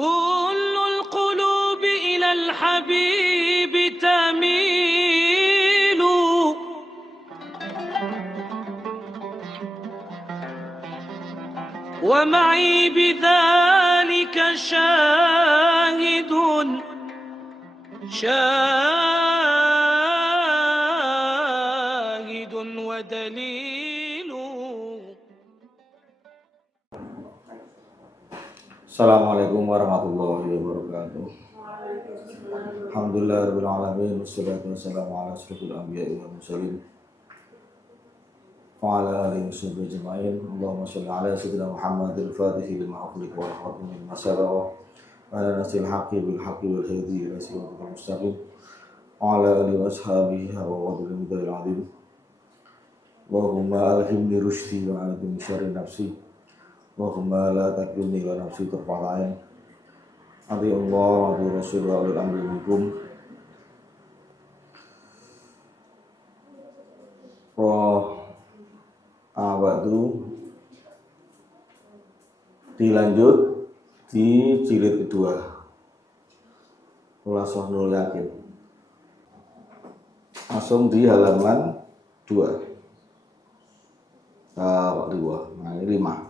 كل القلوب إلى الحبيب تميل ومعي بذلك شاهد ودليل. Assalamualaikum warahmatullahi wabarakatuh. Alhamdulillahirabbil alamin wassalatu wassalamu ala asyrofil anbiya'i wal mursalin wa ala alihi washabbihi ajma'in. Allahumma shalli ala sayyidina Muhammadil fatihi lima ughliqa wal khatimi lima sabaqa wa ala nasil haqqi bil haqqi wal hadi ila siratal mustaqim wa ala alihi wa ashabihi wa wadil midal azim. Allahumma alhimni rusydi wa a'udzu min syarri nafsi. Allahumma la takilni ila nafsi tarfata ain. Ati Allah wa Rasul wa ulil amri minkum. Awadu dilanjut di jilid kedua. Khulasah Nurul Yaqin. Langsung di halaman 2. Nah, ini 5.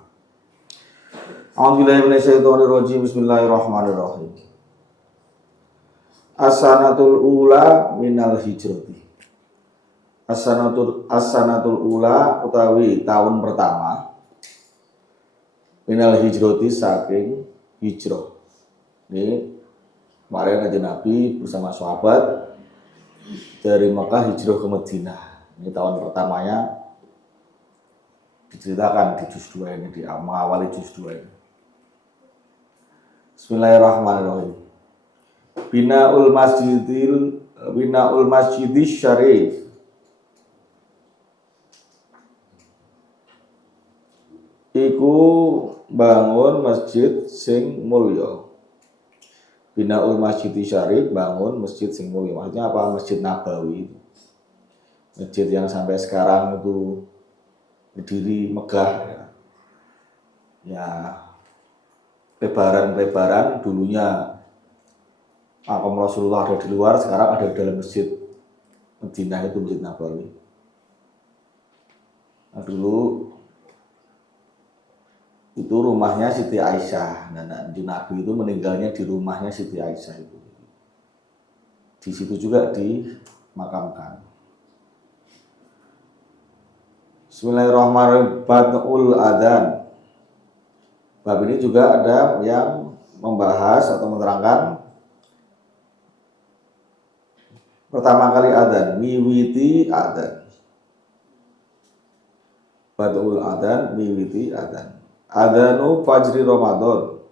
A'udzubillahi minasyaitonirrajim. Bismillahirrahmanirrahim. As-sanatul ula minal hijrati. As-sanatul ula utawi tahun pertama minal hijrati saking hijrah. Ini kemarin aja Nabi bersama sahabat dari Mekah hijrah ke Madinah. Ini tahun pertamanya diceritakan di juz 2 ini, di mengawali juz 2 ini. Bismillahirrahmanirrahim. Binaul masjidis syarif. Iku bangun masjid sing mulya. Binaul masjidis syarif, bangun masjid sing mulya. Maksudnya apa? Masjid Nabawi. Masjid yang sampai sekarang itu berdiri megah ya, lebaran dulunya makam Rasulullah ada di luar, sekarang ada di dalam masjid Madinah, itu Masjid Nabawi. Nah, dulu itu rumahnya Siti Aisyah. Nabi itu meninggalnya di rumahnya Siti Aisyah itu. Di situ juga dimakamkan. Bismillahirrahmanirrahim. Badul adzan. Bab ini juga ada yang membahas atau menerangkan pertama kali adzan, miwiti adzan. Badul adzan, miwiti adzan. Adzanu fajri Ramadan.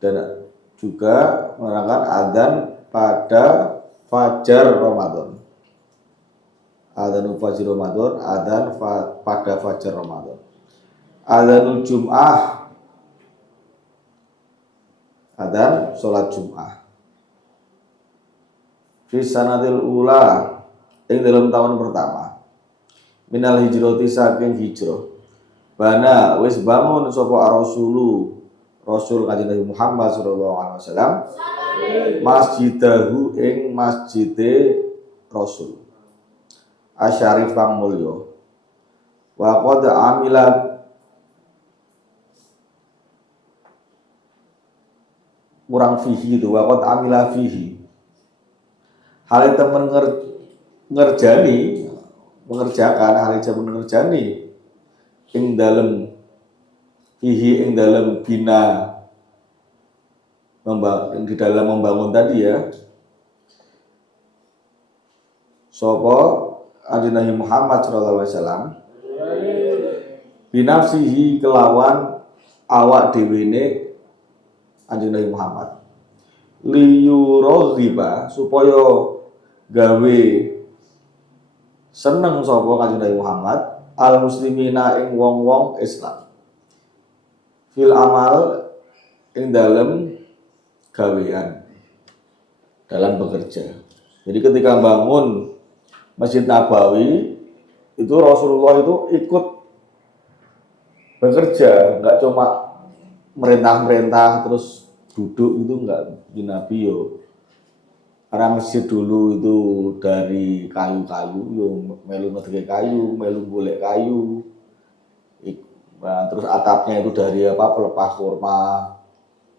Dan juga menerangkan adzan pada fajar Ramadan. Adzanul fajr Ramadan, adzan pada fajar Ramadan. Adzanul Jum'ah, adzan salat Jum'ah. Fi sanatil ula, ing dalam tahun pertama. Minal hijrati saking hijrah. Bana wis bangun sapa Rasul Kanjeng Nabi Muhammad sallallahu alaihi wasallam masjidahu ing masjide Rasul. Asyarif kang mulya. Wa qad amila kurang fihi itu, wa qad amila fihi. Hal temen mengerjakan hal temen ngerjani ing dalem fihi ing dalem bina di dalam membangun tadi ya. Sapa Kanjeng Nabi Muhammad sallallahu alaihi wasallam binafsihi kelawan awak dhewene Kanjeng Nabi Muhammad liyuraghiba supaya gawe seneng sapa Kanjeng Nabi Muhammad al muslimina ing wong-wong Islam fil amal ing dalem gawean, dalam bekerja. Jadi ketika bangun Masjid Nabawi itu Rasulullah itu ikut bekerja, nggak cuma merintah-merintah terus duduk itu enggak di Nabi yo. Karena masjid dulu itu dari kayu-kayu, yo melu ngedeke kayu, melu golek kayu. Nah, terus atapnya itu dari apa? Pelepah kurma,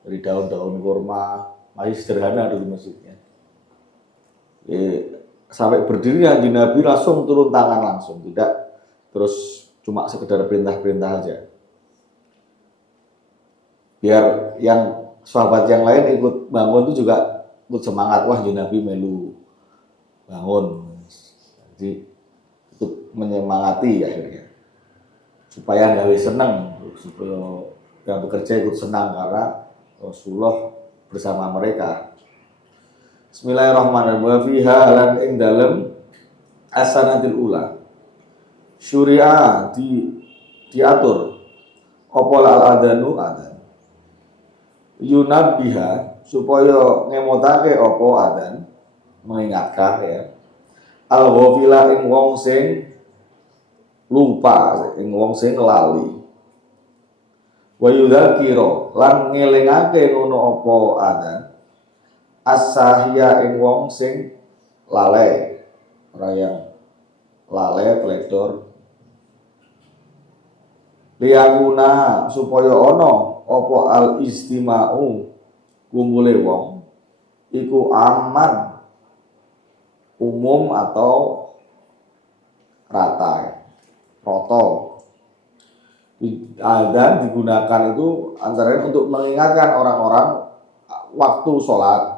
dari daun-daun kurma. Masih sederhana dulu masjidnya. Sampai berdiri Kanjeng Nabi langsung turun tangan langsung, tidak terus cuma sekedar perintah-perintah aja. Biar yang sahabat yang lain ikut bangun itu juga ikut semangat, wah Kanjeng Nabi melu bangun. Jadi ikut menyemangati akhirnya. Supaya gawe seneng, supaya yang bekerja ikut senang karena Rasulullah bersama mereka. Bismillahirrahmanirrahim. Wa fiha lan ing dalem asanatil ula. Syuri'a diatur apa al adanu adan. Yunabbiha supaya ngemotake apa adan, mengingatkan ya. Al ghafila ing wong sing lupa, ing wong sing lali. Wa yudzakira lan ngelingake ngono apa adan. As-sahiya ing wong sing lalai, ora yang lalai teledor. Liyakuna supaya ana apa al istima'u kumpule wong iku aman, umum atau rata. Adzan digunakan itu antara lain untuk mengingatkan orang-orang waktu sholat.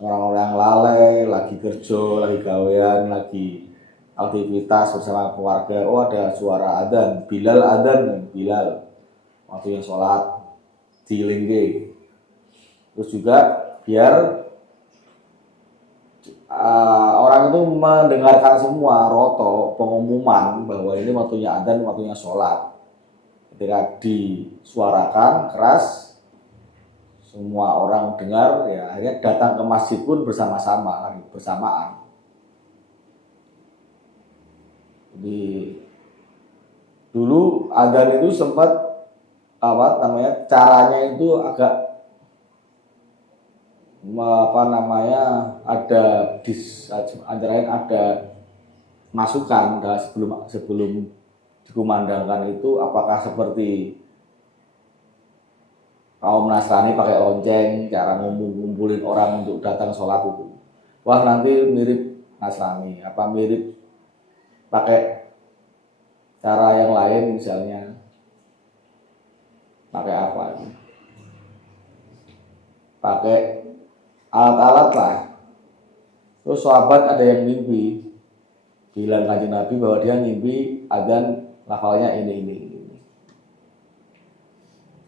Orang-orang lalai, lagi kerja, lagi gawean, lagi aktivitas bersama keluarga. Oh, ada suara adzan, Bilal adzan, Bilal waktunya sholat dilingge. Terus juga biar orang itu mendengarkan semua roto pengumuman bahwa ini waktunya adzan, waktunya sholat. Ketika disuarakan keras, semua orang dengar, ya akhirnya datang ke masjid pun bersamaan. Jadi dulu adzan itu sempat caranya itu agak antara lain ada masukan sebelum dikumandangkan itu, apakah seperti kaum Nasrani pakai lonceng, cara ngumpulin orang untuk datang sholat itu. Wah, nanti mirip Nasrani, apa mirip pakai cara yang lain misalnya. Pakai apa? Pakai alat-alat lah. Terus sahabat ada yang mimpi, bilang Kanjeng Nabi bahwa dia mimpi adzan lafalnya ini.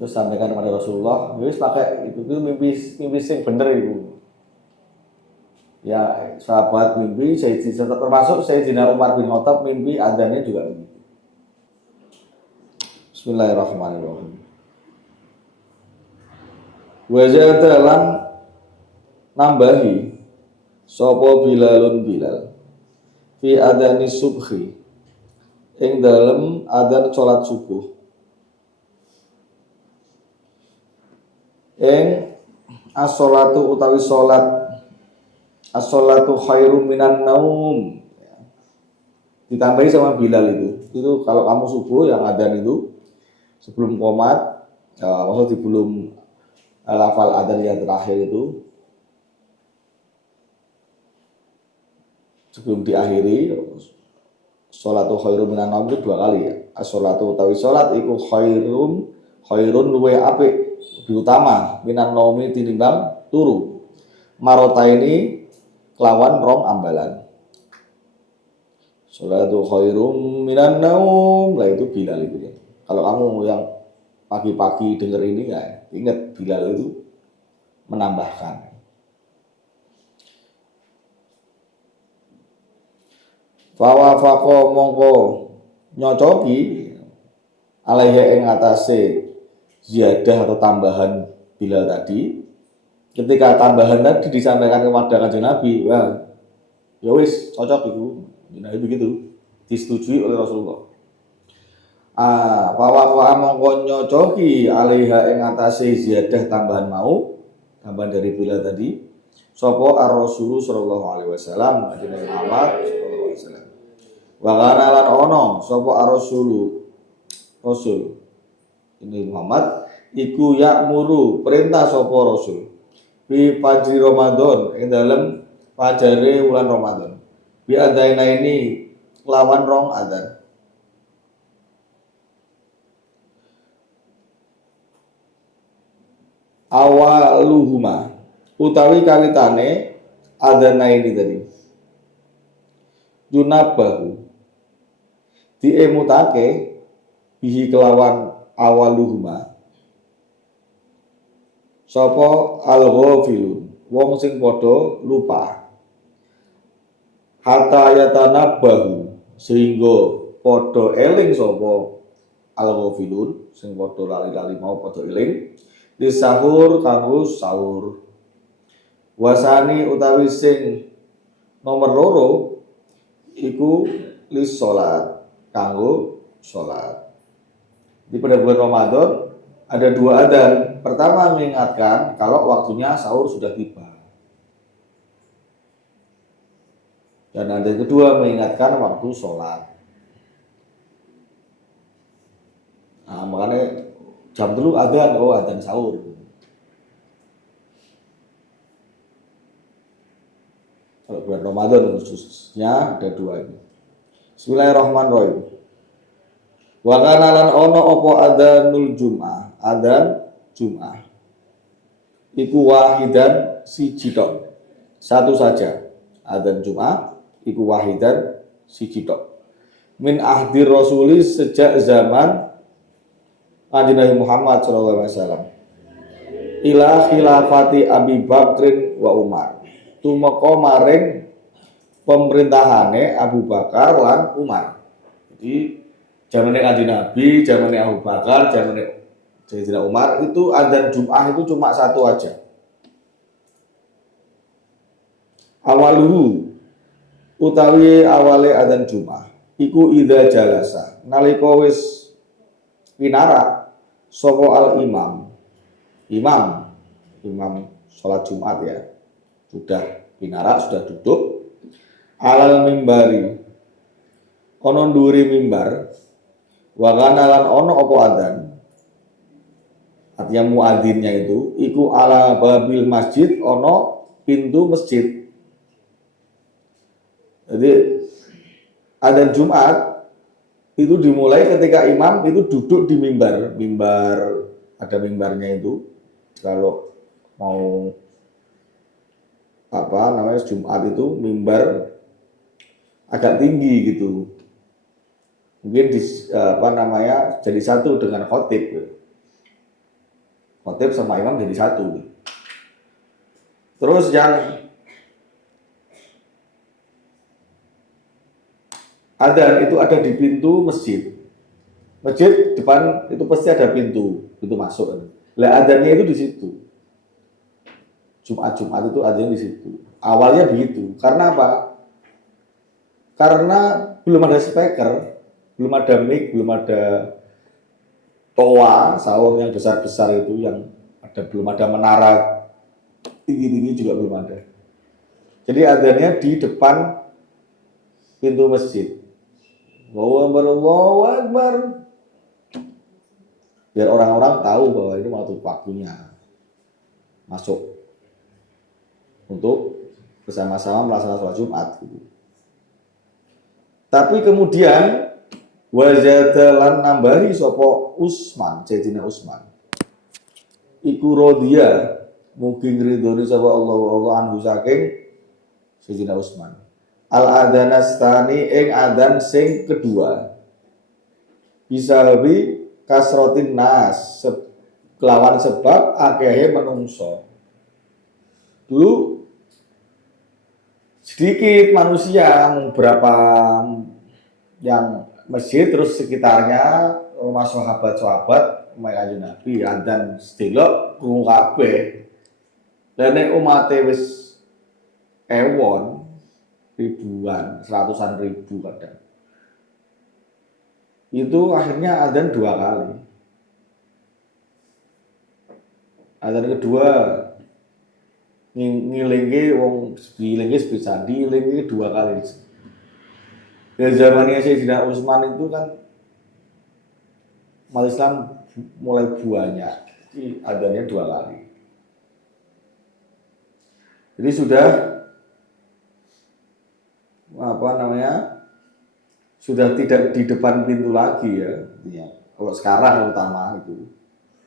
Terus sampaikan kepada Rasulullah, wis pakai itu mimpi sing bener itu. Ya, sahabat mimpi, termasuk Sayyidina Umar bin Khattab mimpi adzannya juga begitu. Bismillahirrahmanirrahim. Wa zadalan nambahi sapa Bilal fi adzani subhi ing dalem adzan salat subuh. As-sholatu utawi sholat, as-sholatu khairum minan naum. Ditambahi sama Bilal itu kalau kamu subuh yang adzan itu sebelum qomat, maksud sebelum lafal adzan yang terakhir itu, sebelum diakhiri, sholatu khairum minan naum itu 2 kali ya. As-sholatu utawi sholat iku khairun luwe apik, lebih utama minan naumi tinimbang turu. Marota ini kelawan rong ambalan. Sholatu khairum minan naum, lah itu Bilal itu ya. Kalau kamu yang pagi-pagi denger ini ya, ingat Bilal itu menambahkan. Fawafaqo mongko nyocoki alaihi ing atase ziyadah atau tambahan Bilal tadi. Ketika tambahan tadi disampaikan kepada Kanjeng Nabi, wah, ya wis cocok itu. Nabi begitu, disetujui oleh Rasulullah. Fawafa mongko nyocoki alaiha ing atase ziyadah tambahan mau, tambahan dari bila tadi. Sapa ar-Rasul sallallahu alaihi wasallam, Nabi Muhammad sallallahu alaihi wasallam. Wa kana lan ono sapa ar-Rasul Rasul ini Muhammad iku ya'muru perintah sapa Rasul fi fajri Ramadan ing dalem fajare wulan Ramadan. Bi adaina ini lawan rong adzan. Awaluhuma utawi kawitane adzana ini tadi. Junabahu diemutake bihi kelawan awaluhuma sapa al-ghafilun wong sing padha lupa hatta yatanabahu sehingga padha eling sapa al-ghafilun sing padha lali-lali mau padha eling di sahur kanggo sahur wasani utawi sing nomor loro iku lis salat kanggo salat. Di pada bulan Ramadan ada dua adzan. Pertama mengingatkan kalau waktunya sahur sudah tiba. Dan adzan kedua mengingatkan waktu sholat. Nah, makanya jam dulu adzan, adzan sahur. Kalau bulan Ramadan khususnya ada dua ini. Bismillahirrahmanirrahim. Wa kana lan ono apa adzanul Jum'ah, adzan Jum'ah. Iku wahidan siji tok. Satu saja. Adzan Jum'ah iku wahidan siji tok. Min ahdir Rasuli sejak zaman Kanjeng Nabi Muhammad sallallahu alaihi wasallam. Ila khilafati Abi Bakrin wa Umar. Tumeka maring pemerintahane Abu Bakar lan Umar. Jadi zamannya Kanjeng Nabi, zamannya Abu Bakar, zamannya Sayyidina Umar itu adzan Jum'ah itu cuma satu aja. Awaluhu utawi awale adzan Jum'ah iku idza jalasa nalika wis winara sapa al imam salat Jumat ya. Sudah winara, sudah duduk alal mimbari ana nduri mimbar. Wa kana lan ono apa adzan artinya muadzinnya itu iku ala babil masjid ono pintu masjid. Jadi adzan Jumat itu dimulai ketika imam itu duduk di mimbar ada mimbarnya itu kalau mau Jumat itu mimbar agak tinggi gitu. Mungkin jadi satu dengan khotib sama imam jadi satu. Terus yang adzan itu ada di pintu masjid depan itu pasti ada pintu masuk. Lah adzannya itu di situ. Jumat itu adzan di situ. Awalnya begitu. Karena apa? Karena belum ada speaker, belum ada mic, belum ada toa sahur yang besar-besar itu yang belum ada menara tinggi-tinggi juga belum ada. Jadi adzannya di depan pintu masjid. Allahu Akbar. Biar orang-orang tahu bahwa ini waktunya masuk untuk bersama-sama melaksanakan sholat Jumat. Tapi kemudian wajadalan nambahi sapa Utsman, Sayyidina Utsman. Iku radhiya mugi ngridhoni sapa Allah anhu saking Sayyidina Utsman. Al-adhanastani ing adzan sing kedua. Bisa lebih kasrotin nas kelawan sebab akehe menungso. Dulu sedikit manusia, beberapa yang masjid terus sekitarnya rumah sahabat-sahabat Kanjeng Nabi adzan sedelok krungu kabeh. Lah nek umate wis ewon ribuan, seratusan ribu kadang. itu akhirnya adzan 2 kali. Adzan kedua ngilingke wong dilingke sepisan, dilingke 2 kali. Ya zamannya Sayyidina Utsman itu kan umat Islam mulai banyak, jadi adzannya 2 kali. Jadi sudah sudah tidak di depan pintu lagi ya. Kalau sekarang terutama itu,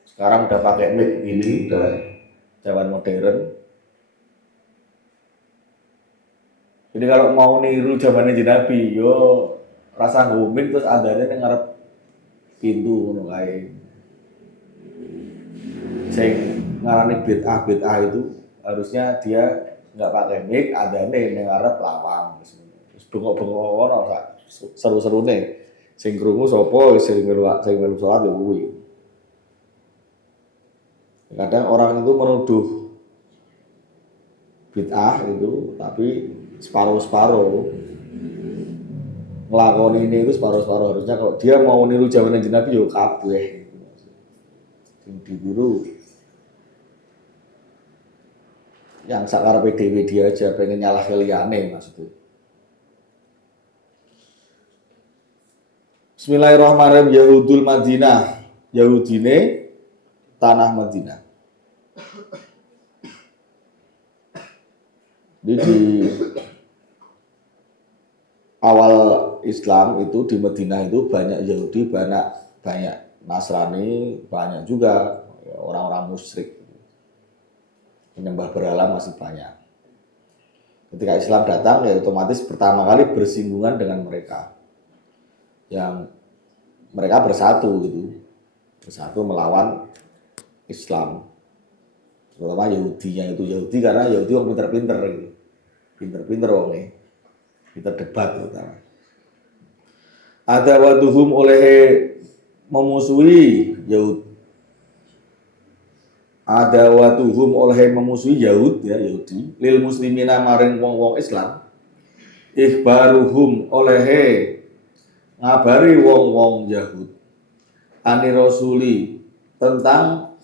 sekarang udah pakai mic ini, udah zaman modern. Jadi kalau mau niru zamannya Nabi, yo rasa ngomit terus adanya yang ngarep pintu ngono kae. Sing ngarani bid'ah itu harusnya dia nggak pakai mic, adane yang ngarep lawang. Terus bengok-bengok ngono seru-serune. Sing krungu sapa sing melu salat yo kuwi. Kadang orang itu menuduh bid'ah itu tapi separuh-separuh ngelakoni ini itu separuh-separuh. Harusnya kalau dia mau niru zaman Nabi yo kabeh sing diburu yang sakar PDW dia aja pengen nyalah liyane maksudnya. Bismillahirrahmanirrahim. Yahudul Madinah, Yahudine tanah Madinah. Jadi di awal Islam itu di Madinah itu banyak Yahudi, banyak Nasrani, banyak juga orang-orang musyrik. Menyembah berhala masih banyak. Ketika Islam datang ya otomatis pertama kali bersinggungan dengan mereka. Yang mereka bersatu gitu. Bersatu melawan Islam. Terutama Yahudinya itu Yahudi karena Yahudi orang pinter-pinter gitu. Pinter-pinter wongnya. Kita debat terutama. Ada waduhum oleh memusuhi Yahud. Ada waduhum oleh memusuhi Yahudi. Lil muslimina maring wong-wong Islam. Ikhbaruhum oleh ngabari wong-wong Yahud. Ani rasuli tentang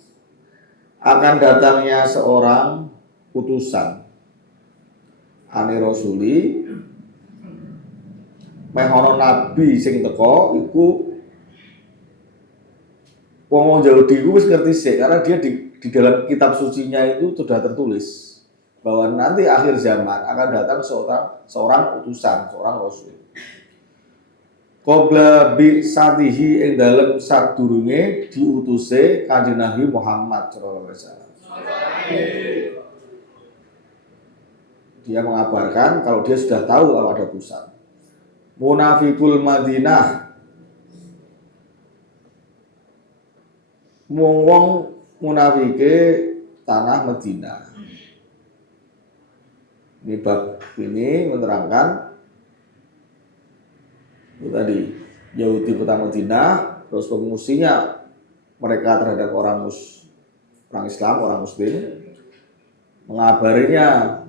akan datangnya seorang utusan. Ani rasuli mehono nabi sing teko iku wong Yahudi iku wis ngerti sih karena dia di dalam kitab sucinya itu sudah tertulis bahwa nanti akhir zaman akan datang seorang utusan, seorang rasul. Qabla bi satihi ing dalem sadurunge diutuse Kanjeng Nabi Muhammad sallallahu alaihi wasallam. Dia mengabarkan kalau dia sudah tahu kalau ada utusan. Munafiqul Madinah, wong munafike tanah Madinah. Ini bab ini menerangkan itu tadi Yahudi kota Madinah, terus pengungsinya mereka terhadap orang Islam, orang Muslim, mengabarinya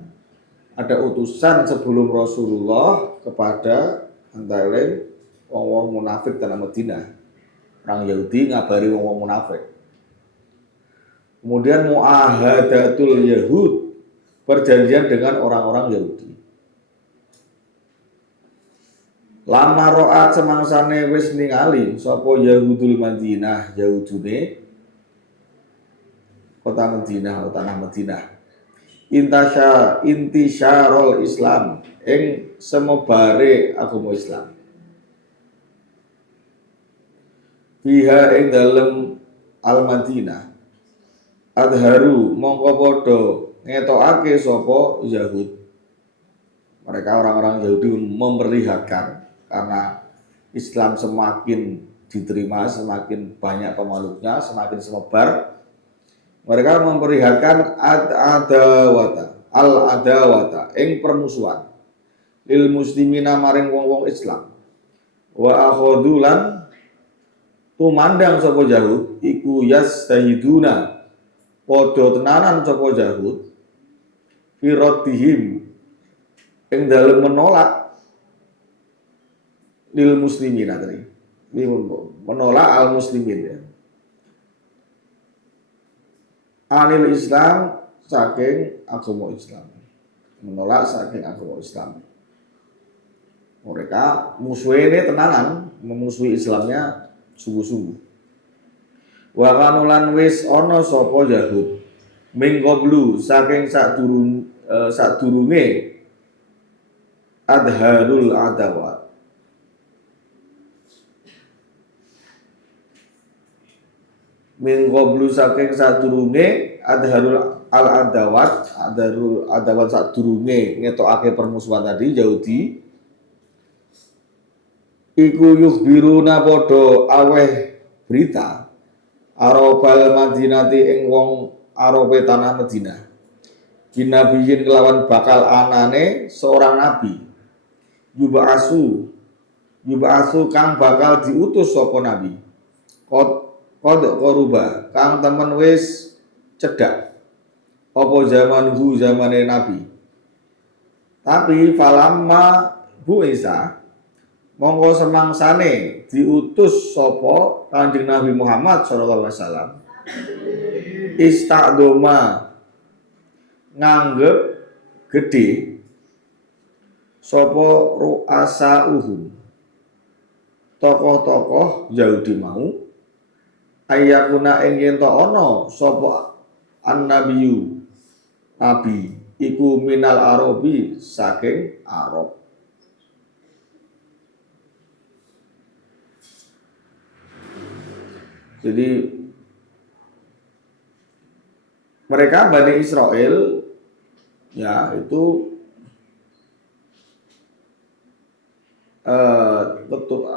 ada utusan sebelum Rasulullah kepada antara lain wong-wong munafik tanah Madinah. Orang Yahudi ngabari wong-wong munafik. Kemudian muahadatul Yahud, perjanjian dengan orang-orang Yahudi. Lama ro'at semangsane wis ningali sapa Yahudul Madinah, Yahudune kota Madinah, tanah Madinah. Intisyarul Islam ing semebare agama Islam. Biha ing dalem Al-Madinah. Adharu mongko padha ngetokake sapa Yahud. Mereka orang-orang Yahudi memperlihatkan karena Islam semakin diterima, semakin banyak pemeluknya, semakin semebar. Mereka memperlihatkan al-adawata ing permusuhan lil muslimina maring wong-wong Islam. Wa akhadulan tumandang sapa Yahud iku yastahiduna padha tenanan sapa Yahud firatihim ing dalem menolak lil muslimina tadi. Ini menolak al-muslimin ya. Anil Islam saking agama Islam. Menolak saking agama Islam. Mereka musuhnya ini tenanan, memusuhi Islamnya sungguh-sungguh. Wa kanulan wis ana sapa Yahud min qablu saking sadurunge adharul adawat. Min qablu saking sadurunge adharul adawat sadurunge ngetokake permusuhan tadi Yahudi iku yukhbiruna padha aweh berita arobal madinati ing wong arobe tanah Madinah binabiyin kelawan bakal anane seorang nabi yuba'asu kang bakal diutus sapa nabi kodok koruba kang temen wis cedak apa zamanhu zamane nabi tapi falamma bu Isa monggo semangsane diutus sapa Kanjeng Nabi Muhammad sallallahu alaihi wasallam istaqdoma nganggep gede sapa ru'asauhum tokoh-tokoh Yahudi mau ayakuna ing yen to ana sapa annabiyyu nabi iku minal arabi saking Arab. Jadi mereka Bani Israel ya itu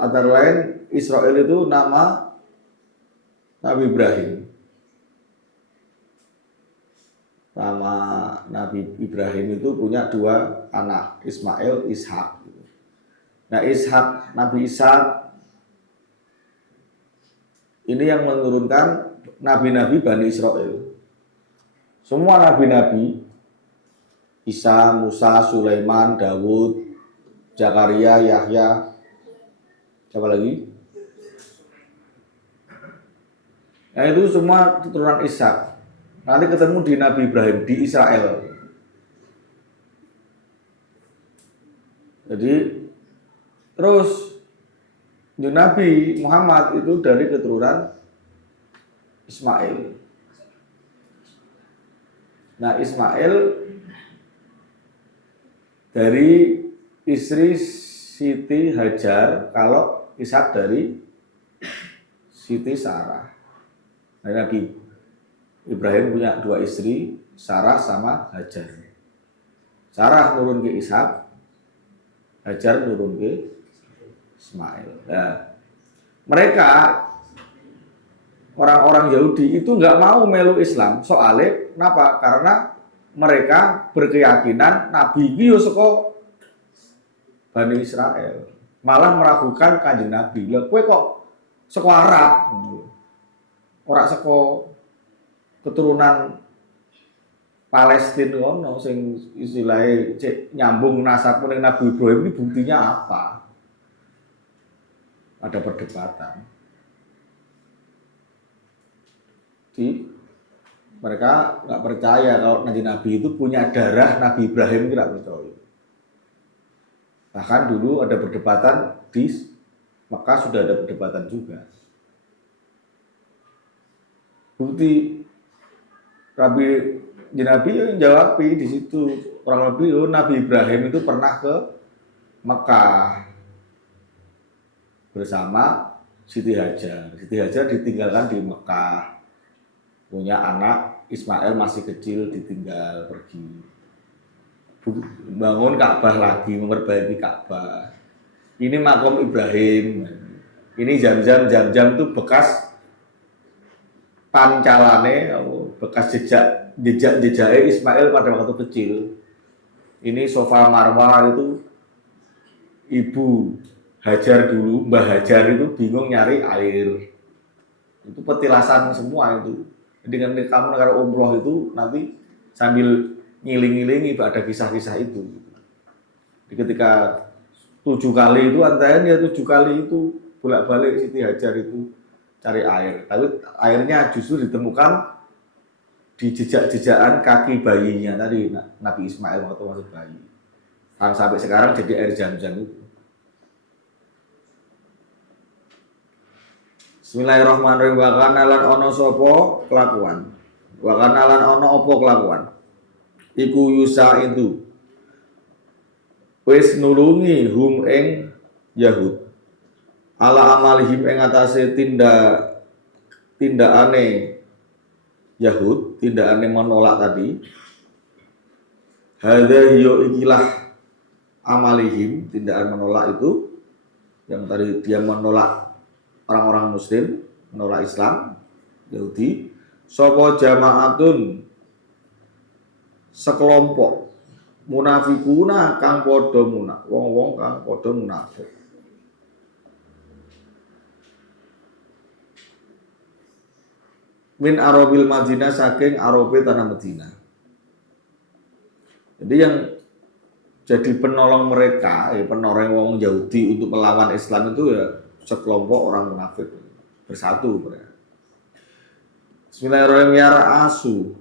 antara lain Israel itu nama Nabi Ibrahim. Nama Nabi Ibrahim itu punya dua anak, Ismail, Ishak. Nah Nabi Ishak ini yang menurunkan nabi-nabi Bani Israel. Semua nabi-nabi Isa, Musa, Sulaiman, Dawud, Zakaria, Yahya, siapa lagi? Nah itu semua keturunan Ishak. Nanti ketemu di Nabi Ibrahim di Israel. Jadi terus di Nabi Muhammad itu dari keturunan Ismail. Nah Ismail dari istri Siti Hajar, kalau Ishak dari Siti Sarah. Nah, Nabi Ibrahim punya dua istri, Sarah sama Hajar. Sarah turun ke Ishak, Hajar turun ke Ismail. Nah, mereka orang-orang Yahudi itu nggak mau melu Islam. Soalnya kenapa? Karena mereka berkeyakinan Nabi itu saka Bani Israel. Malah meragukan Kanjeng Nabi. Lah kowe kok saka Arab? Ora saka keturunan Palestina ngono sing istilahnya nyambung nasab ning Nabi Ibrahim ini buktinya apa? Ada perdebatan. Jadi mereka nggak percaya kalau Nabi itu punya darah Nabi Ibrahim, tidak percaya. Bahkan dulu ada perdebatan di Mekah, sudah ada perdebatan juga. Bukti Nabi yang jawab di situ orang lebih Nabi Ibrahim itu pernah ke Mekah bersama Siti Hajar. Siti Hajar ditinggalkan di Mekah, punya anak Ismail masih kecil, ditinggal pergi. Bangun Ka'bah lagi, memperbaiki Ka'bah. Ini makom Ibrahim. Ini jam-jam itu bekas pancalane, bekas jejak Ismail pada waktu kecil. Ini sofa marwah itu ibu Hajar dulu, Mbah Hajar itu bingung nyari air. Itu petilasan semua itu. Jadi kan kamu negara umroh itu nanti sambil ngiling-ngilingi ada kisah-kisah itu. Jadi ketika 7 kali itu antara ya 7 kali itu bolak-balik Siti Hajar itu cari air, tapi airnya justru ditemukan di jejak-jejakan kaki bayinya tadi, Nabi Ismail waktu masih bayi. Sampai sekarang jadi air Zam-Zam itu. Bismillahirrahmanirrahim. Wa kana lan ana sapa kelakuan. Wa kana lan ana apa kelakuan. Iku yusa itu wis nulungi hum ing Yahud. Ala amalihim ing atase tindakane Yahud, tindakane menolak tadi. Hadza hiya ikilah amalihim, tindakan menolak itu yang tadi dia menolak orang-orang muslim, menolak Islam, Yahudi. Sapa jamaatun sekelompok munafikuna kang padha munafik, wong-wong kang padha munafik. Min Arabil Madinah, saking Arabe tanah Madinah. Jadi yang jadi penolong mereka, penolong wong Yahudi untuk melawan Islam itu ya sekelompok orang munafik, bersatu mereka. Bismillahirrahmanirrahim. Ya asu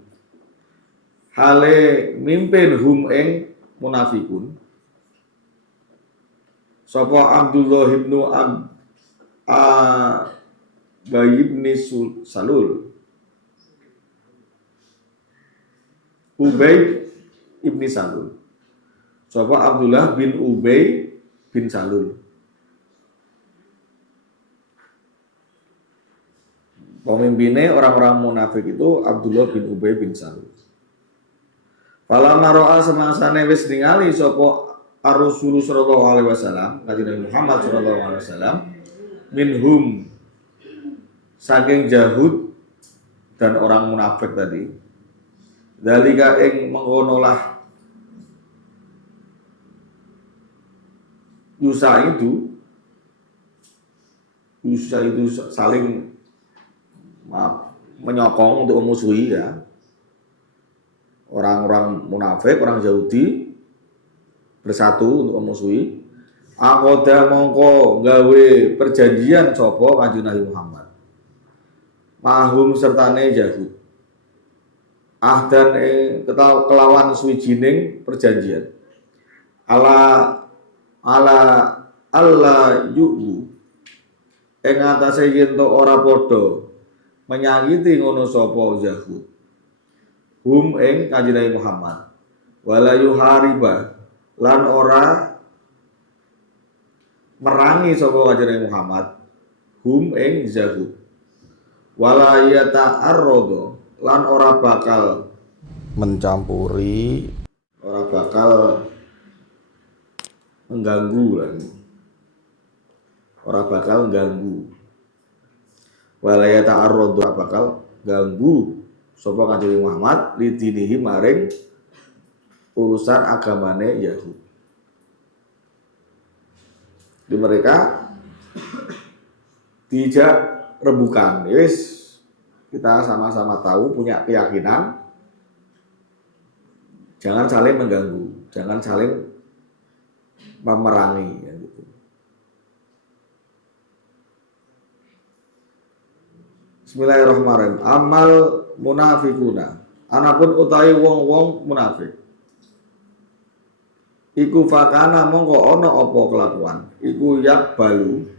hale mimpin hum ing munafikun sapa Abdullah ibnu Bayib bin Salul, Ubay ibni Salul, sapa Abdullah bin Ubay bin Salul. Pemimpinnya orang-orang munafik itu Abdullah bin Ubay bin Salul. Fala maro'a semangsane wis ningali sapa Ar-Rasul sallallahu alaihi wasallam, Kanjeng Nabi Muhammad sallallahu alaihi wasallam, minhum saking Yahud dan orang munafik tadi. Dalika ing mengkonolah Yusa itu saling menyokong untuk memusuhi ya orang-orang munafik, orang Yahudi bersatu untuk memusuhi. Aqoda mongko gawe perjanjian sapa Kanjeng Nabi Muhammad mahum sertane Yahud ahdan kelawan suwijining perjanjian Allah yu'u ing atase yen to ora padha menyakiti ngono sapa Yahud hum ing Kanjeng Nabi Muhammad wala yuhariba lan ora merangi sapa Kanjeng Nabi Muhammad hum ing Yahud wala yata'arradu lan ora bakal mencampuri, ora bakal mengganggu lagi, ora bakal mengganggu. Walaya ta'arradu, ora bakal ganggu sapa Kanjeng Muhammad lidinihi maring urusan agamane Yahud. Di mereka tidak rebukan, yes. Kita sama-sama tahu, punya keyakinan, jangan saling mengganggu, jangan saling memerangi. Ya gitu. Bismillahirrahmanirrahim. Amal munafikuna, anapun utawi wong-wong munafik. Iku fakana mongko ono apa kelakuan. Iku yak balu.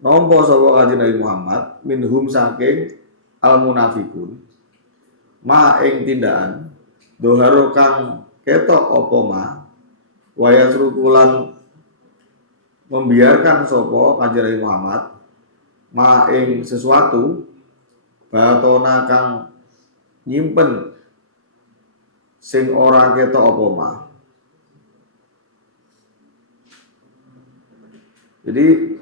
Nompo sapa Kanjeng Nabi Muhammad minhum saking al munafikun ma ing tindakan doharo kang ketok apa ma waya surukulan membiarkan sapa Kanjeng Nabi Muhammad ma ing sesuatu batona kang nyimpen sing ora ketok apa ma. Jadi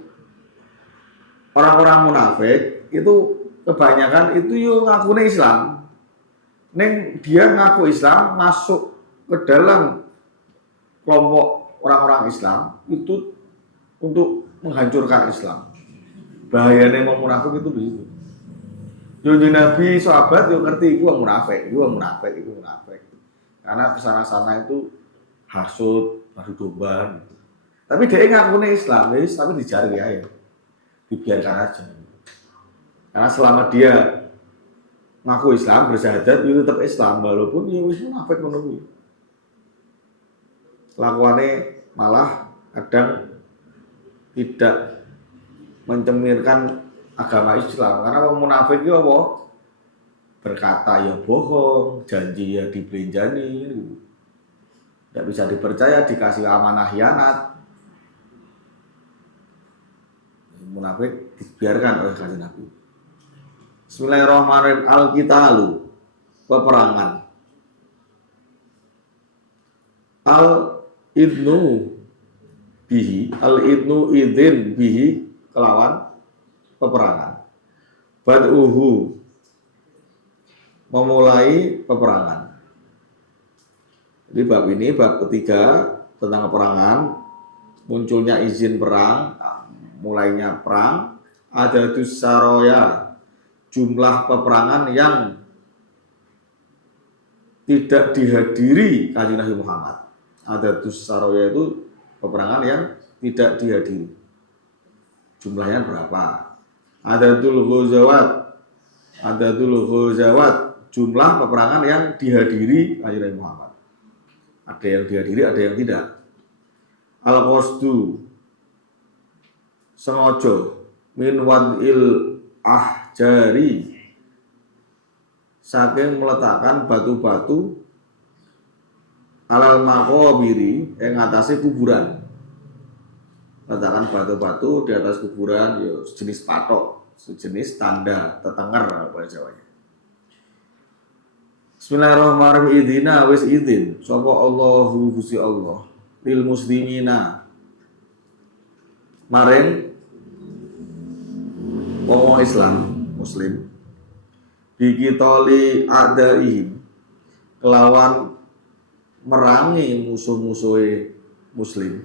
orang-orang munafik itu kebanyakan itu yo ngakune Islam. Neng dia ngaku Islam masuk ke dalam kelompok orang-orang Islam itu untuk menghancurkan Islam. Bahayanya mau munafik itu begitu. Jadi Nabi sahabat yo ngerti gua munafik. Karena kesana-sana itu hasud, adu domba. Tapi dia ngakune Islam, jadi Islam dijaring ya, dibiarkan aja. Karena selama dia ngaku Islam, bersyahadat, itu tetap Islam, walaupun ya wis munafik ngono kuwi. Lakuannya malah kadang tidak mencerminkan agama Islam, karena orang munafik itu apa? Berkata ya bohong, janji ya dibelanjani, tidak bisa dipercaya, dikasih amanah khianat. Munafik dibiarkan oleh kanjeng Nabi. Bismillahirrahmanirrahim. Al-qitalu, peperangan. Al-idnu bihi, al-idnu idin bihi, kelawan peperangan. Bad'uhu, memulai peperangan. Jadi bab ini, bab ketiga tentang peperangan, munculnya izin perang, mulainya perang, ada saroya, jumlah peperangan yang tidak dihadiri kanjeng Nabi Muhammad. Ada saroya itu peperangan yang tidak dihadiri. Jumlahnya berapa? Ada ghazawat, jumlah peperangan yang dihadiri kanjeng Nabi Muhammad. Ada yang dihadiri, ada yang tidak. Al-qasdu, sengaja, min wad'il ahjari, saking meletakkan batu-batu alal maqabiri, yang ngatasi kuburan. Letakkan batu-batu di atas kuburan, ya sejenis patok, sejenis tanda tetenger bahasa Jawanya. Bismillahirrahmanirrahim. Idina wis idin sapa Allahu Gusti Allah lil muslimina maring wong Islam muslim bikitoli adaihim, kelawan merangi musuh-musuhe muslim,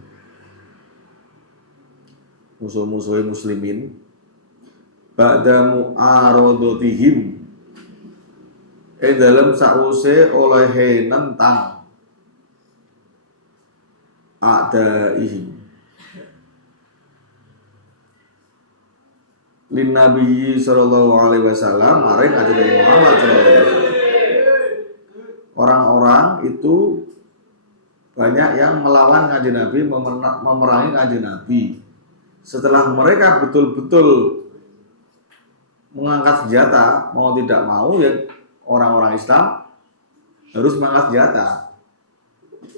musuh-musuhe muslimin, ba'da mu'aradotihim, dalam sause oleh nentang a'daihim lin Nabi sallallahu alaihi wasallam, maring kanjeng Nabi Muhammad sallallahu alaihi wasallam. Orang-orang itu banyak yang melawan kanjeng Nabi, memerangi kanjeng Nabi. Setelah mereka betul-betul mengangkat senjata, mau tidak mau ya orang-orang Islam harus mengangkat senjata.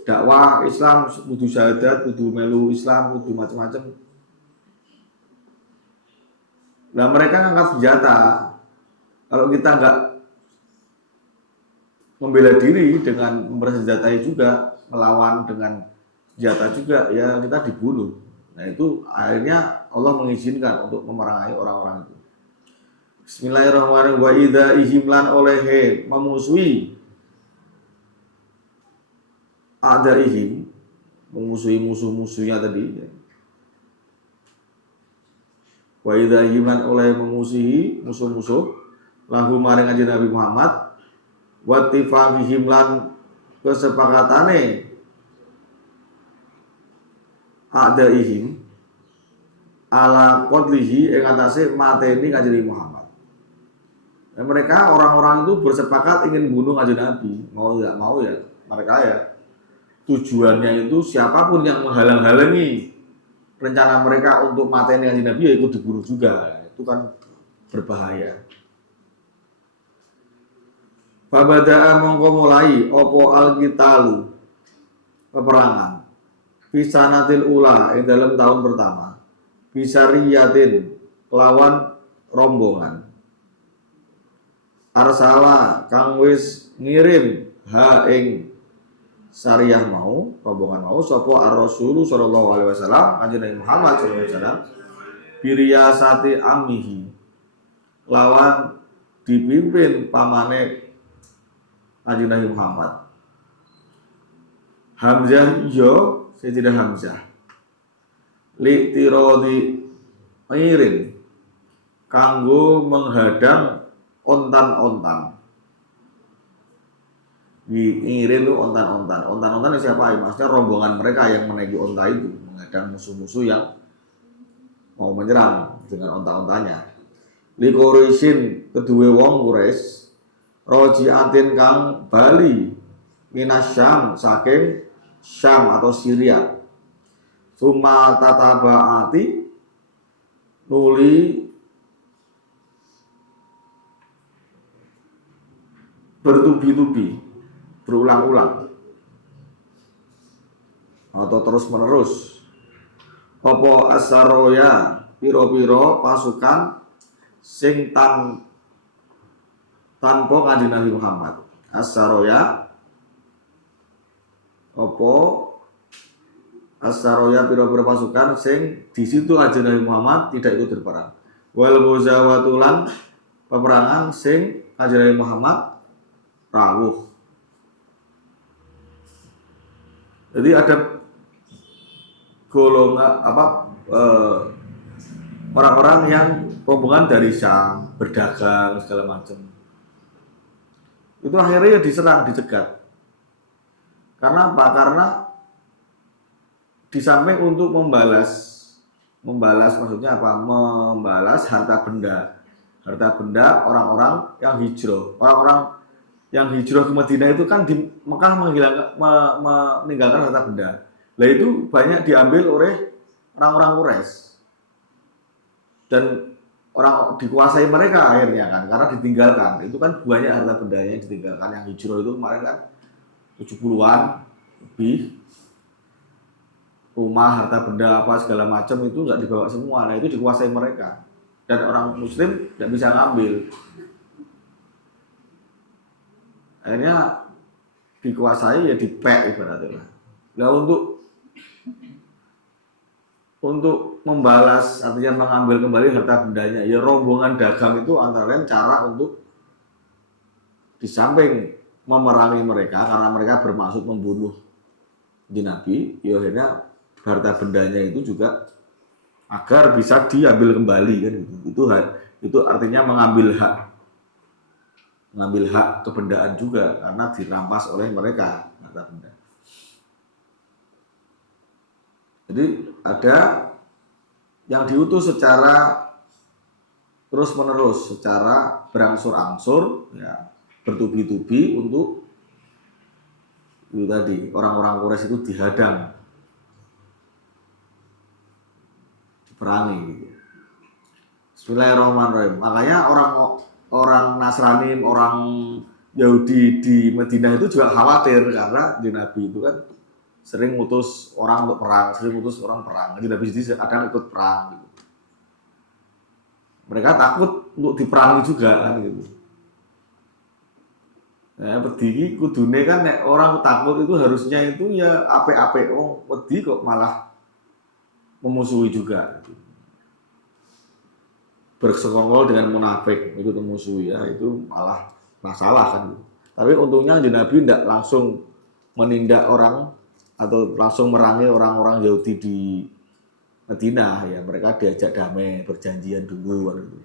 Dakwah Islam kudu syahadat, kudu melu Islam, kudu macam-macam. Nah mereka ngangkat senjata. Kalau kita nggak membela diri dengan mempersenjatai juga, melawan dengan senjata juga, ya kita dibunuh. Nah itu akhirnya Allah mengizinkan untuk memerangi orang-orang itu. Bismillahirrahmanirrahim. Wa idza ihimlan olehe memusuhi adaihim, memusuhi musuh-musuhnya tadi. Wa idza ihimlan oleh memusuhi musuh-musuh lahu maring kanjeng Nabi Muhammad, wa tifaqihim lan kesepakatane adaihim ala qadlihi ing atase mateni kanjeng Nabi Muhammad. Dan mereka orang-orang itu bersepakat ingin bunuh kanjeng Nabi, mau tidak mau ya mereka ya tujuannya itu siapapun yang menghalang-halangi rencana mereka untuk mateni kanjeng Nabi ya ikut dibunuh juga. Itu kan berbahaya. Fabada'a mongko mulai opo al-qitalu, peperangan fisanatil ula ing dalam tahun pertama, bisariyatin kelawan rombongan, arsala kang wis ngirim ha ing sariyah mau, rombongan mau sapa ar-rasul sallallahu alaihi wasallam, kanjeng Nabi Muhammad sallallahu alaihi wasallam, biriyasati ammihi, lawan dipimpin pamane kanjeng Nabi Muhammad. Hamzah yo Sayyidina Hamzah li tirodi irin kanggo menghadang ontan-ontan, ngirim tuh ontan-ontan. Ontan-ontan siapa? Maksudnya rombongan mereka yang menaiki onta itu menghadang musuh-musuh yang mau menyerang dengan onta-ontanya. Li Quraisyin kedua wong Quraisy rojiatin kang bali minas Syam saking Syam atau Syria. Suma tatabaati nuli bertubi-tubi, berulang-ulang atau terus-menerus. Apa asaroya piro-piro pasukan sing tanpa Kanjeng Nabi Muhammad. Asaroya apa asaroya piro-piro pasukan sing di situ Kanjeng Nabi Muhammad tidak ikut berperang. Wal ghazawatulan peperangan sing Kanjeng Nabi Muhammad rawuh. Jadi ada golongan orang-orang yang rombongan dari Syam berdagang segala macam. Itu akhirnya diserang, dicegat. Karena apa? Karena di samping untuk membalas maksudnya apa? Membalas harta benda orang-orang yang hijrah. Orang-orang yang hijrah ke Madinah itu kan di Mekah meninggalkan harta benda. Lah itu banyak diambil oleh orang-orang Quraisy dan orang dikuasai mereka akhirnya kan karena ditinggalkan. Itu kan banyak harta bendanya yang ditinggalkan. Yang hijrah itu kemarin kan 70-an lebih, rumah, harta benda apa segala macam itu nggak dibawa semua. Nah itu dikuasai mereka dan orang Muslim tidak bisa ngambil. Akhirnya dikuasai ya dipek ibaratnya. Nah untuk membalas artinya mengambil kembali harta bendanya ya rombongan dagang itu antara lain cara untuk di samping memerangi mereka karena mereka bermaksud membunuh Nabi, ya akhirnya harta bendanya itu juga agar bisa diambil kembali kan itu artinya mengambil hak kebendaan juga karena dirampas oleh mereka harta benda. Jadi ada yang diutus secara terus-menerus, secara berangsur-angsur, ya, bertubi-tubi untuk itu tadi orang-orang Quraisy itu dihadang, diperangi. Gitu. Bismillahirrahmanirrahim. Makanya orang Nasrani, orang Yahudi di Madinah itu juga khawatir karena di Nabi itu kan sering ngutus orang untuk perang, Jadi Nabi sendiri kadang ikut perang gitu. Mereka takut untuk diperangi juga kan gitu. Nah, pedih kudune kan orang takut itu harusnya itu ya ape-ape, pedih kok malah memusuhi juga. Gitu. Bersekongkol dengan munafik itu memusuhi ya itu malah masalah kan. Gitu. Tapi untungnya Nabi tidak langsung menindak orang atau langsung merangi orang-orang Yahudi di Madinah ya mereka diajak damai berjanjian dulu gitu.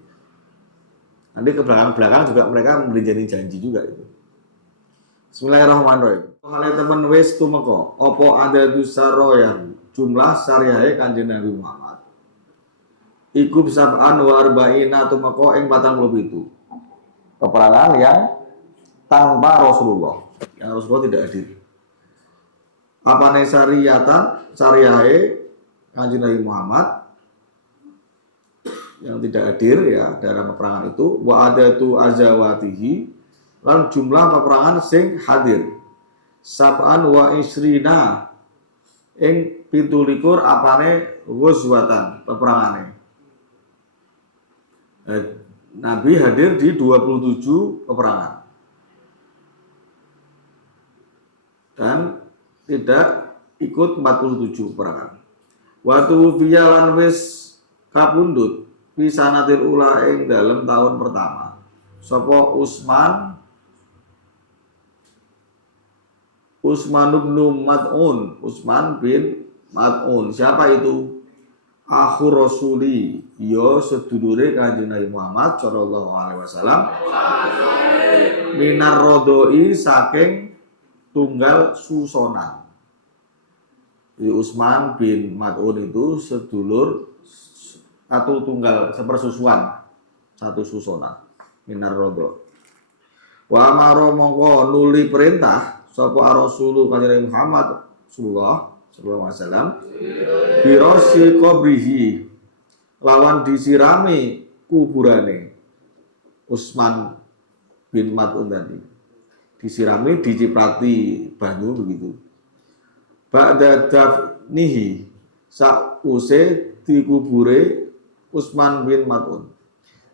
Nanti ke belakang juga mereka memberi janji juga itu. Bismillahirrahmanirrahim. Hale temen wis tumeka apa ada dusaraya jumlah syariahe Kanjeng Nabi Muhammad. Iku sab'an wa arba'ina tumeka ing 47. Peperangan yang tanpa Rasulullah. Yang Rasulullah tidak hadir. Apane syariahe Kanjeng Nabi Muhammad yang tidak hadir ya dalam peperangan itu wa adatu azawatihi lan jumlah peperangan sing hadir sab'an wa isrina ing 17 apane ghazwatan peperangane. Nabi hadir di 27 peperangan dan tidak ikut 47 peperangan. Watu fiyalan wis kapundhut pisanatil ula ing dalam tahun pertama. Sapa Utsman bin Mad'un, Utsman bin Mad'un. Siapa itu? Akhur Rasuli, ya sedulure Kanjeng Nabi Muhammad sallallahu alaihi wasallam. Minar rodoi saking tunggal susonan. Jadi Utsman bin Mad'un itu sedulur satu tunggal sepersusuan, satu susonan minar rodho. Wa amaro mongko nuli perintah sapa Rasulullah kanjeng Muhammad sallallahu alaihi wasallam birosi qabrihi lawan disirami kuburane Utsman bin Mad'un tadi. Disirami, diciprati banyu begitu. Ba'da dafnihi sa'use dikubure Utsman bin Mad'un.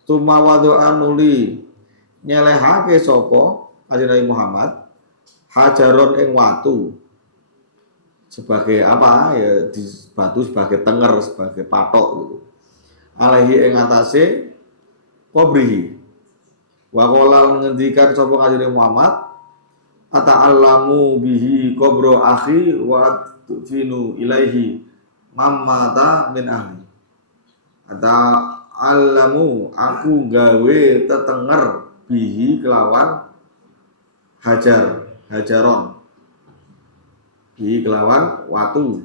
Tuma wadu'an nuli nyelehake sapa kanjeng Nabi Muhammad hajaron ing watu sebagai apa ya, di batu sebagai tenger, sebagai patok gitu. Alaihi ing atase qabrihi. Wa qala ngendikan sapa kanjeng Muhammad ata'allamu bihi qabra akhi wa tudfinu ilaihi mamata min ahli. Ata'allamu aku gawe tetenger bihi kelawan hajaron bihi kelawan watu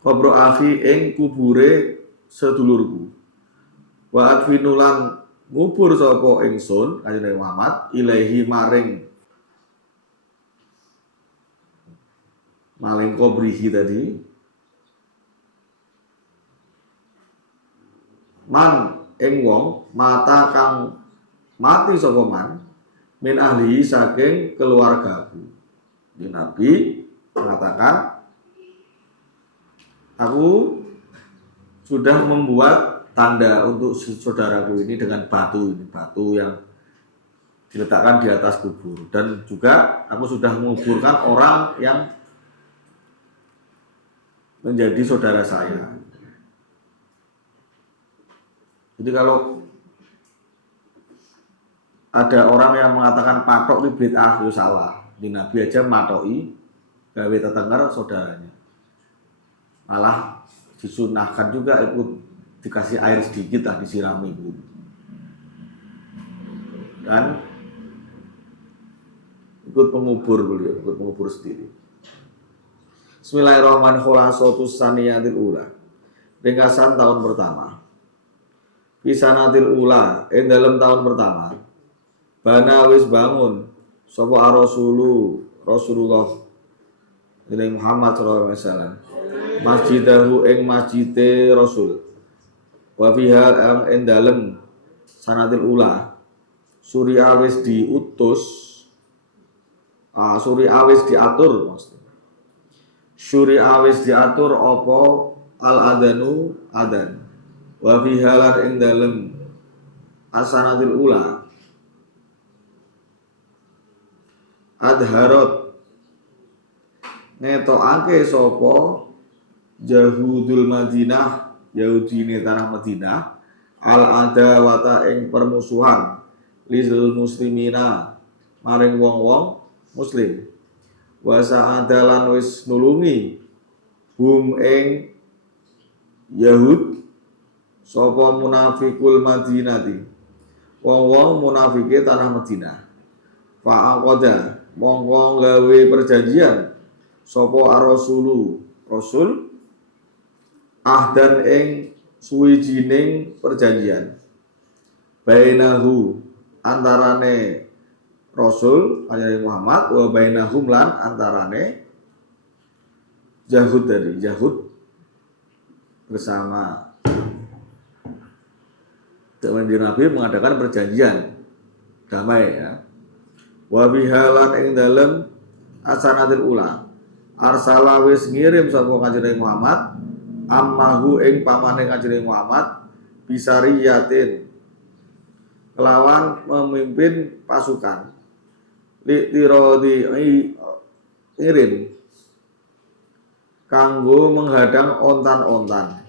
qabra akhi ing kubure sedulurku wa adfinulan ngubur sapa ingsun kanjeng Muhammad ilaihi maling qabrihi tadi man ing wong mata kang mati sapa man min ahli saking keluargaku. Di Nabi mengatakan aku sudah membuat tanda untuk saudaraku ini dengan batu yang diletakkan di atas kubur, dan juga aku sudah menguburkan orang yang menjadi saudara saya. Jadi kalau ada orang yang mengatakan patok itu bid'ah, itu salah. Di Nabi aja matoi gawe tetenger saudaranya. Malah disunahkan juga ikut dikasih air sedikit lah, disirami gitu. Dan ikut mengubur beliau, ikut mengubur sendiri. Bismillahirrahmanirrahim. Khulasatus saniyatil ula. Ringkasan tahun pertama. Fisanatil ula, dalam tahun pertama. Bana wis bangun sapa Rasulullah Nabi Muhammad sallallahu alaihi wasallam masjidahu ing masjide Rasul. Wa fiha ing dalem sanatil ula suri awis diutus suri awis diatur maksudnya. Suri awis diatur apa al-adanu adan. Wa fiha lan ing dalem asanatil ula adharot ngetokake sapa Yahudul Madinah, Yahudine tanah Madinah, al adawata ing permusuhan lil muslimina maring wong-wong muslim. Wa sa'adalan wis nulungi hum ing Yahud sapa munafikul Madinati, wong-wong munafike tanah Madinah. Fa'aqada mongko gawe perjanjian sapa ar-rasulu rasul ahdan ing suwijining perjanjian bainahu antarane rasul kanjeng Muhammad wa bainahum lan antarane Yahud bersama dengan Nabi mengadakan perjanjian damai ya. Wa bihalan ing dalem asanatil ula arsala wis ngirim sapa kanjeng Muhammad ammahu ing pamane kanjeng Muhammad bisariyatin kelawan memimpin pasukan li tirodi ngirim kanggo menghadang ontan-ontan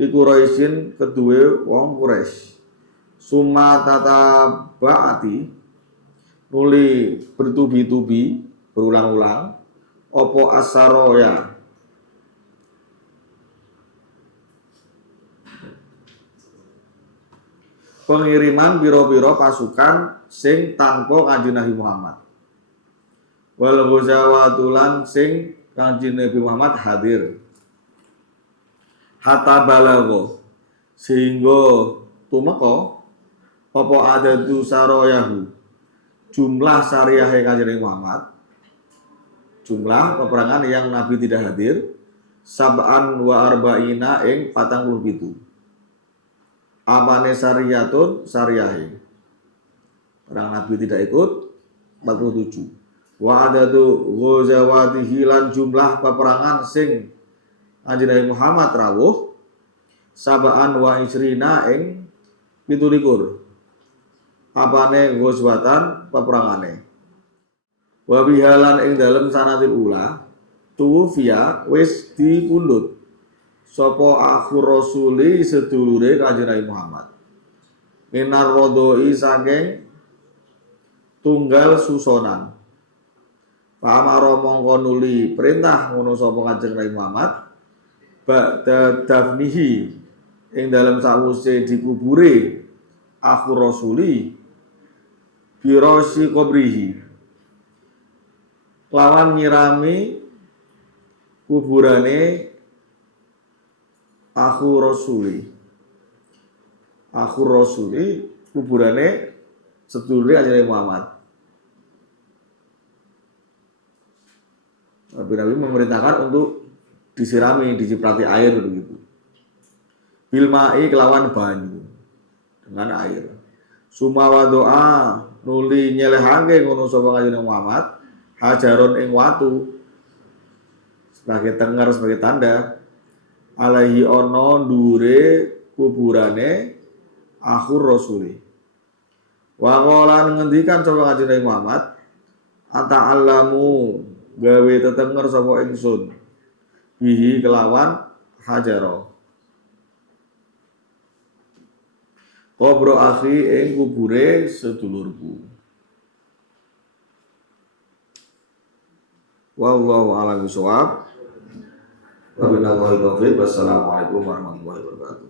di Quraisyin kedue wong Quraisy. Summa tatabaati nuli bertubi-tubi berulang-ulang opo asaroya pengiriman biro-biro pasukan sing tanpa kanjeng Nabi Muhammad. wal ghazawatulan sing Kanjeng Nabi Muhammad hadir. Hatta balagho sehingga tumeka apa adatu saroyahu jumlah syariahe Kanjeng Nabi Muhammad, jumlah peperangan yang Nabi tidak hadir sab'an wa arba'ina ing 47. Apane syariatun syariahe perang Nabi tidak ikut 47. Wa adatu ghazawatihi lan jumlah peperangan sing Kanjeng Nabi Muhammad rawuh sab'an wa isrina ing 17. Apane ghazwatan peperangane. Wa bihalan ing dalem sanatil ula tuwfiya wis dipundhut sapa akhir rasuli sedulure Kanjeng Nabi Muhammad. Minar rodoi saking tunggal susonan. Pak Amaro mongko nuli perintah ngono sapa Kanjeng Nabi Muhammad ba'da dafnihi ing dalam sawuse dikubure akhir rasuli birosi kubrihi lawan nyirami kuburane akhir rasuli kuburane sedulure Kanjeng Nabi Muhammad. Nabi memerintahkan untuk disirami, diciprati air begitu. Bilmai kelawan banyu dengan air. Sumawa doa nuli nyelehake ngono sapa Kanjeng Muhammad hajaron ing watu sebagai tengar sebagai tanda alaihi ono ndure kuburane akhir rasuli. Wa qala ngendikan sapa Kanjeng Nabi Muhammad ata'allamu gawe tetenger sapa ingsun bihi kelawan hajaro kubro akhi ing kubure sedulurku. Wallahu a'lam bishawab. Wabillahi taufiq. Wassalamualaikum warahmatullahi wabarakatuh.